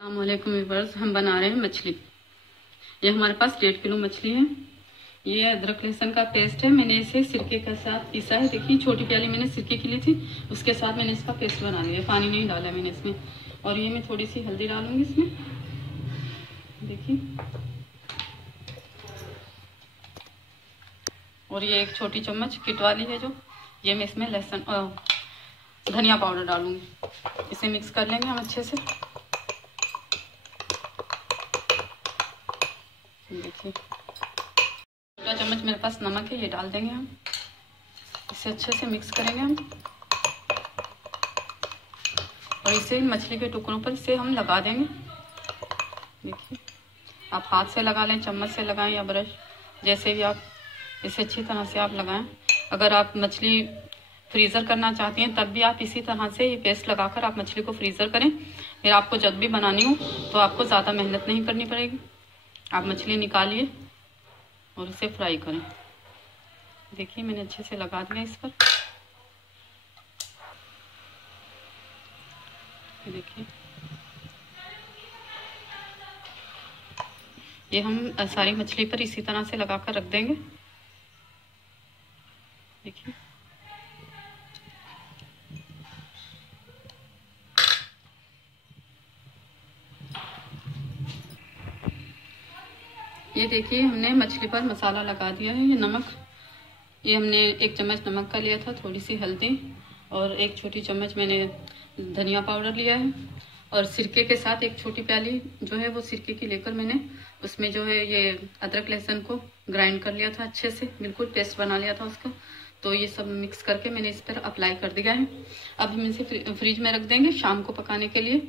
अस्सलामुअलैकुम व्यूअर्स, हम बना रहे हैं मछली। ये हमारे पास 1.5 किलो मछली है। ये अदरक लहसुन का पेस्ट है। मैंने इसे सिरके के साथ पीसा है। देखिए छोटी प्याली मैंने सिरके की ली थी, उसके साथ मैंने इसका पेस्ट बना लिया। पानी नहीं डाला मैंने इसमें। और ये मैं थोड़ी सी हल्दी डालूंगी इसमें, देखिए। और ये 1 छोटी चम्मच किट वाली है जो, ये मैं इसमें लहसुन और धनिया पाउडर डालूंगी। इसे मिक्स कर लेंगे हम अच्छे से। देखिए छोटा चम्मच मेरे पास नमक है, ये डाल देंगे हम। इसे अच्छे से मिक्स करेंगे हम। और इसे मछली के टुकड़ों पर इसे हम लगा देंगे। देखिए आप हाथ से लगा लें, चम्मच से लगाएं या ब्रश, जैसे भी आप इसे अच्छी तरह से आप लगाएं। अगर आप मछली फ्रीज़र करना चाहती हैं तब भी आप इसी तरह से ये पेस्ट लगाकर आप मछली को फ्रीज़र करें। फिर आपको जब भी बनानी हो तो आपको ज़्यादा मेहनत नहीं करनी पड़ेगी। आप मछली निकालिए और इसे फ्राई करें। देखिए मैंने अच्छे से लगा दिया इस पर। देखिए ये हम सारी मछली पर इसी तरह से लगाकर रख देंगे। देखिए ये देखिए हमने मछली पर मसाला लगा दिया है। ये नमक, ये हमने 1 चम्मच नमक का लिया था, थोड़ी सी हल्दी और 1 छोटी चम्मच मैंने धनिया पाउडर लिया है। और सिरके के साथ 1 छोटी प्याली जो है वो सिरके की लेकर मैंने उसमें जो है ये अदरक लहसुन को ग्राइंड कर लिया था अच्छे से, बिल्कुल पेस्ट बना लिया था उसका। तो ये सब मिक्स करके मैंने इस पर अप्लाई कर दिया है। अब हम इसे फ्रिज में रख देंगे शाम को पकाने के लिए।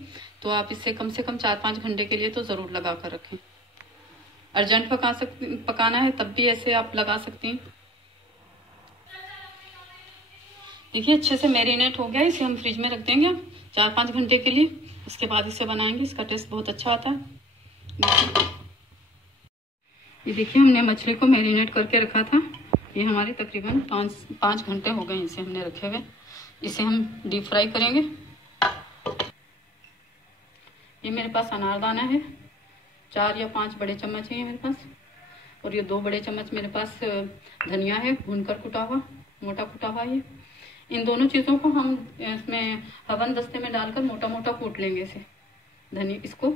तो आप इसे कम से कम 4-5 घंटे के लिए तो ज़रूर लगा कर रखें। अर्जेंट पकाना है तब भी ऐसे आप लगा सकती हैं। देखिए अच्छे से मैरिनेट हो गया। इसे हम फ्रिज में रख देंगे 4-5 घंटे के लिए। उसके बाद इसे बनाएंगे, इसका टेस्ट बहुत अच्छा आता है। ये देखिए हमने मछली को मैरिनेट करके रखा था। ये हमारे तकरीबन 5 घंटे हो गए इसे हमने रखे हुए। इसे हम डीप फ्राई करेंगे। ये मेरे पास अनारदाना है, 4 या 5 बड़े चम्मच है मेरे पास। और ये 2 बड़े चम्मच मेरे पास धनिया है, भूनकर कुटा हुआ, मोटा कुटा हुआ। ये इन दोनों चीज़ों को हम इसमें हवन दस्ते में डालकर मोटा मोटा कूट लेंगे इसे। इसको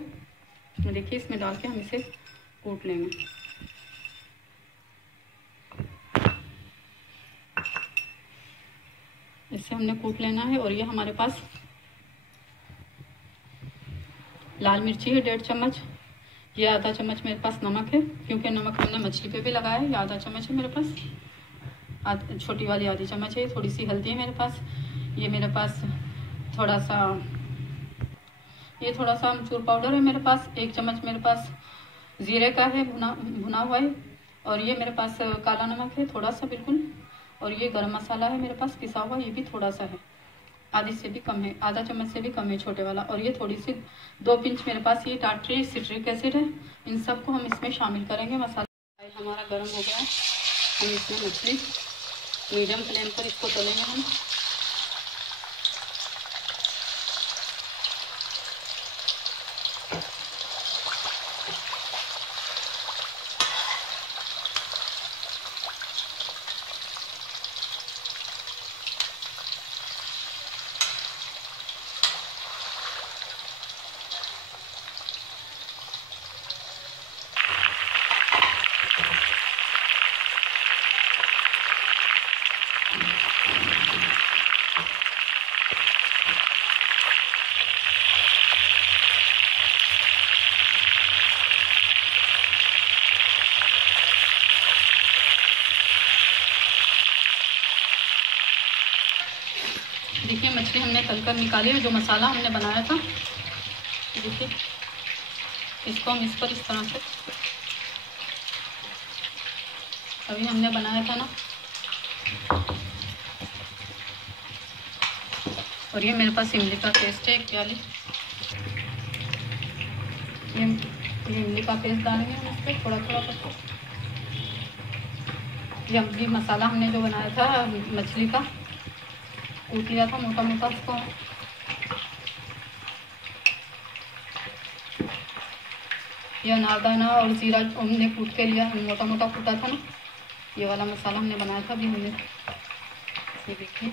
देखिए इसमें डाल के हम इसे कूट लेंगे। इसे हमने कूट लेना है। और ये हमारे पास लाल मिर्ची है 1.5 चम्मच। ये आधा चम्मच मेरे पास नमक है, क्योंकि नमक हमने मछली पे भी लगाया है। ये आधा चम्मच है मेरे पास, छोटी वाली आधी चम्मच है। थोड़ी सी हल्दी है मेरे पास। ये मेरे पास थोड़ा सा अमचूर पाउडर है मेरे पास। 1 चम्मच मेरे पास जीरे का है, भुना हुआ है। और ये मेरे पास काला नमक है थोड़ा सा, बिल्कुल। और ये गरम मसाला है मेरे पास पिसा हुआ, ये भी थोड़ा सा है, आधी से भी कम है, आधा चम्मच से भी कम है छोटे वाला। और ये थोड़ी सी 2 पिंच मेरे पास ये टाटरी सिट्रिक एसिड है। इन सबको हम इसमें शामिल करेंगे। मसाला हमारा गर्म हो गया है। हम इसमें मछली मीडियम फ्लेम पर इसको तलेंगे हम। देखिए मछली हमने तलकर निकाली है। जो मसाला हमने बनाया था, देखिए इसको हम इस पर इस तरह से अभी हमने बनाया था ना। और ये मेरे पास इमली का पेस्ट है 1 प्याली। ये इमली का पेस्ट डालेंगे हम इस पर थोड़ा थोड़ा करके। ये अभी मसाला हमने जो बनाया था मछली का, कूट लिया था मोटा मोटा उसको। ये अनारदाना और जीरा हमने कूट के लिया, मोटा मोटा कूटा था ना, ये वाला मसाला हमने बनाया था अभी हमने। ये देखिए,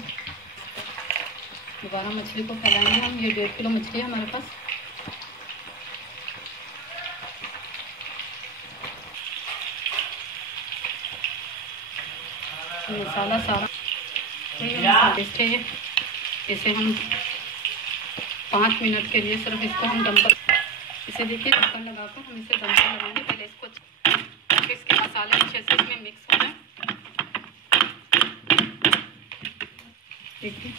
दोबारा मछली को फैलाएंगे हम। ये 1.5 किलो मछली है हमारे पास। मसाला सारा स्वादिष्ट है ये। इसे हम 5 मिनट के लिए सिर्फ इसको हम दम पर, इसे देखिए ढक्कन लगाकर हम इसे दम पर लगाएंगे। पहले इसको इसके मसाले अच्छे से इसमें मिक्स हो जाए। देखिए,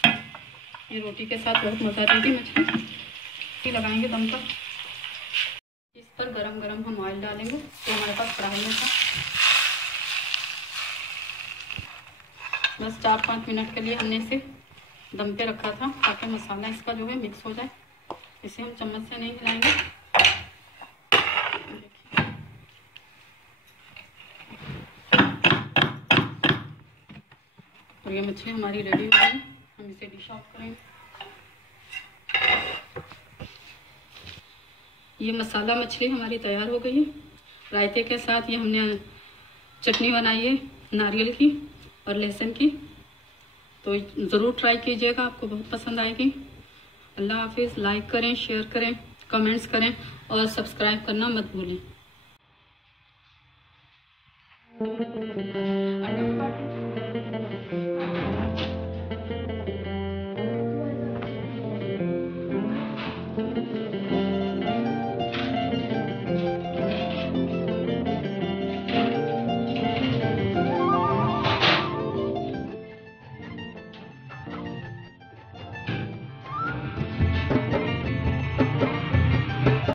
ये रोटी के साथ बहुत मज़ा देगी मछली। लगाएंगे दम पर। इस पर गरम गरम हम ऑयल डालेंगे जो हमारे पास कढ़ाई में था। बस 4-5 मिनट के लिए हमने इसे दम पे रखा था ताकि मसाला इसका जो है मिक्स हो जाए। इसे हम चम्मच से नहीं हिलाएंगे। और ये मछली हमारी रेडी हो गई, हम इसे डिश आउट करेंगे। ये मसाला मछली हमारी तैयार हो गई है। रायते के साथ ये हमने चटनी बनाई है नारियल की और लहसुन की, तो ज़रूर ट्राई कीजिएगा, आपको बहुत पसंद आएगी। अल्लाह हाफिज़। लाइक करें, शेयर करें, कमेंट्स करें और सब्सक्राइब करना मत भूलें।